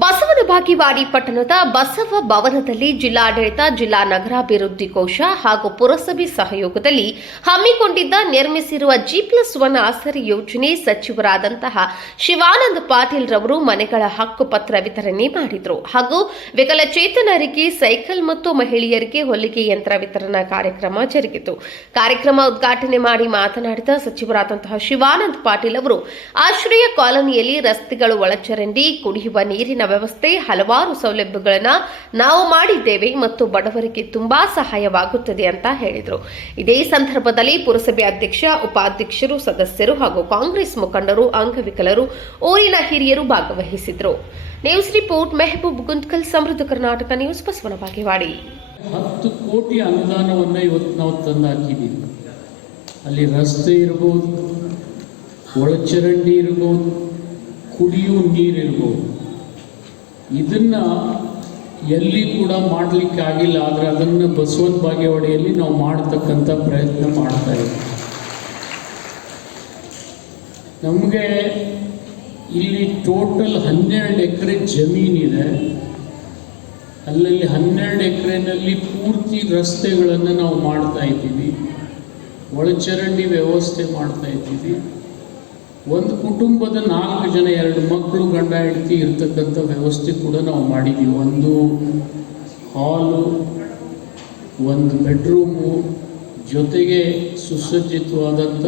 ಬಸವನ ಬಾಗೇವಾಡಿ ಪಟ್ಟಣದ ಬಸವ ಭವನದಲ್ಲಿ ಜಿಲ್ಲಾಡಳಿತ, ಜಿಲ್ಲಾ ನಗರಾಭಿವೃದ್ಧಿ ಕೋಶ ಹಾಗೂ ಪುರಸಭೆ ಸಹಯೋಗದಲ್ಲಿ ಹಮ್ಮಿಕೊಂಡಿದ್ದ ನಿರ್ಮಿಸಿರುವ G+1 ಆಸರೆ ಯೋಜನೆ ಸಚಿವರಾದಂತಹ ಶಿವಾನಂದ ಪಾಟೀಲ್ ರವರು ಮನೆಗಳ ಹಕ್ಕುಪತ್ರ ವಿತರಣೆ ಮಾಡಿದರು ಹಾಗೂ ವಿಕಲಚೇತನರಿಗೆ ಸೈಕಲ್ ಮತ್ತು ಮಹಿಳೆಯರಿಗೆ ಹೊಲಿಗೆ ಯಂತ್ರ ವಿತರಣಾ ಕಾರ್ಯಕ್ರಮ ಜರುಗಿತು. ಕಾರ್ಯಕ್ರಮ ಉದ್ಘಾಟನೆ ಮಾಡಿ ಮಾತನಾಡಿದ ಸಚಿವರಾದಂತಹ ಶಿವಾನಂದ ಪಾಟೀಲ್ ಅವರು ಆಶ್ರಯ ಕಾಲೋನಿಯಲ್ಲಿ ರಸ್ತೆಗಳು, ಒಳಚರಂಡಿ, ಕುಡಿಯುವ ನೀರಿನ ವ್ಯವಸ್ಥೆ, ಹಲವಾರು ಸೌಲಭ್ಯಗಳನ್ನು ನಾವು ಮಾಡಿದ್ದೇವೆ ಮತ್ತು ಬಡವರಿಗೆ ತುಂಬಾ ಸಹಾಯವಾಗುತ್ತದೆ ಅಂತ ಹೇಳಿದರು. ಇದೇ ಸಂದರ್ಭದಲ್ಲಿ ಪುರಸಭೆ ಅಧ್ಯಕ್ಷ, ಉಪಾಧ್ಯಕ್ಷರು, ಸದಸ್ಯರು ಹಾಗೂ ಕಾಂಗ್ರೆಸ್ ಮುಖಂಡರು, ಅಂಗವಿಕಲರು, ಊರಿನ ಹಿರಿಯರು ಭಾಗವಹಿಸಿದರು. ನ್ಯೂಸ್ ರಿಪೋರ್ಟ್ ಮೆಹಬೂಬ್ ಗುಂತ್ಕಲ್, ಸಮೃದ್ಧ ಕರ್ನಾಟಕ ನ್ಯೂಸ್, ಬಸವನ ಬಾಗೇವಾಡಿ. 10 ಕೋಟಿ ಅನುದಾನವನ್ನು ಇವತ್ತು ನಾವು ತಂದು ಹಾಕಿದ್ದೀವಿ. ಅಲ್ಲಿ ರಸ್ತೆ ಇರ್ಬೋದು, ಒಳಚರಂಡಿ ಇರ್ಬೋದು, ಕುಡಿಯುವ ನೀರಿರ್ಬೋದು. ಇದನ್ನು ಎಲ್ಲಿ ಕೂಡ ಮಾಡಲಿಕ್ಕೆ ಆಗಿಲ್ಲ, ಆದರೆ ಅದನ್ನು ಬಸವನ ಬಾಗೇವಾಡಿಯಲ್ಲಿ ನಾವು ಮಾಡತಕ್ಕಂಥ ಪ್ರಯತ್ನ ಮಾಡ್ತಾ ಇದ್ದೀವಿ. ನಮಗೆ ಇಲ್ಲಿ ಟೋಟಲ್ 12 ಎಕರೆ ಜಮೀನಿದೆ. ಅಲ್ಲಲ್ಲಿ 12 ಎಕರೆನಲ್ಲಿ ಪೂರ್ತಿ ರಸ್ತೆಗಳನ್ನು ನಾವು ಮಾಡ್ತಾ ಇದ್ದೀವಿ, ಒಳಚರಂಡಿ ವ್ಯವಸ್ಥೆ ಮಾಡ್ತಾ ಇದ್ದೀವಿ. ಒಂದು ಕುಟುಂಬದ 4 ಜನ, 2 ಮಕ್ಕಳು, ಗಂಡ ಹೆಂಡತಿ ಇರ್ತಕ್ಕಂಥ ವ್ಯವಸ್ಥೆ ಕೂಡ ನಾವು ಮಾಡಿದ್ದೀವಿ. ಒಂದು ಹಾಲು, ಒಂದು ಬೆಡ್ರೂಮು, ಜೊತೆಗೆ ಸುಸಜ್ಜಿತವಾದಂಥ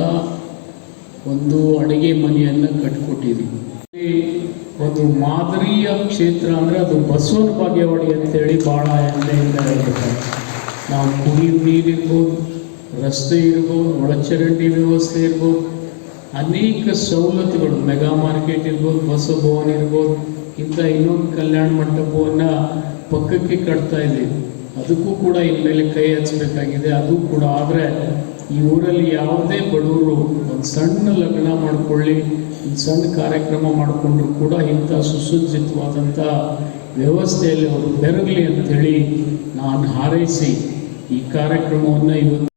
ಒಂದು ಅಡುಗೆ ಮನೆಯನ್ನು ಕಟ್ಟಿಕೊಟ್ಟಿದ್ದೀವಿ. ಒಂದು ಮಾದರಿಯ ಕ್ಷೇತ್ರ ಅಂದರೆ ಅದು ಬಸವನ ಬಾಗೇವಾಡಿ ಅಂತೇಳಿ ಭಾಳ ಹೆಮ್ಮೆಯಿಂದ ಹೇಳ್ತಾರೆ. ನಾವು ಕುಡಿಯುವ ನೀರಿರ್ಬೋದು, ರಸ್ತೆ ಇರ್ಬೋದು, ಒಳಚರಂಡಿ ವ್ಯವಸ್ಥೆ ಇರ್ಬೋದು, ಅನೇಕ ಸವಲತ್ತುಗಳು, ಮೆಗಾ ಮಾರ್ಕೆಟ್ ಇರ್ಬೋದು, ಬಸವ ಭವನ ಇರ್ಬೋದು, ಇಂಥ ಇನ್ನೊಂದು ಕಲ್ಯಾಣ ಮಂಟಪವನ್ನು ಪಕ್ಕಕ್ಕೆ ಕಟ್ತಾ ಇದ್ದೀವಿ. ಅದಕ್ಕೂ ಕೂಡ ಇನ್ಮೇಲೆ ಕೈ ಹಚ್ಚಬೇಕಾಗಿದೆ. ಅದು ಕೂಡ ಆದರೆ ಈ ಊರಲ್ಲಿ ಯಾವುದೇ ಬಡವರು ಒಂದು ಸಣ್ಣ ಲಗ್ನ ಮಾಡಿಕೊಳ್ಳಿ, ಒಂದು ಸಣ್ಣ ಕಾರ್ಯಕ್ರಮ ಮಾಡಿಕೊಂಡ್ರು ಕೂಡ ಇಂಥ ಸುಸಜ್ಜಿತವಾದಂಥ ವ್ಯವಸ್ಥೆಯಲ್ಲಿ ಅವರು ಬೆರಗಲಿ ಅಂಥೇಳಿ ನಾನು ಹಾರೈಸಿ ಈ ಕಾರ್ಯಕ್ರಮವನ್ನು ಇವತ್ತು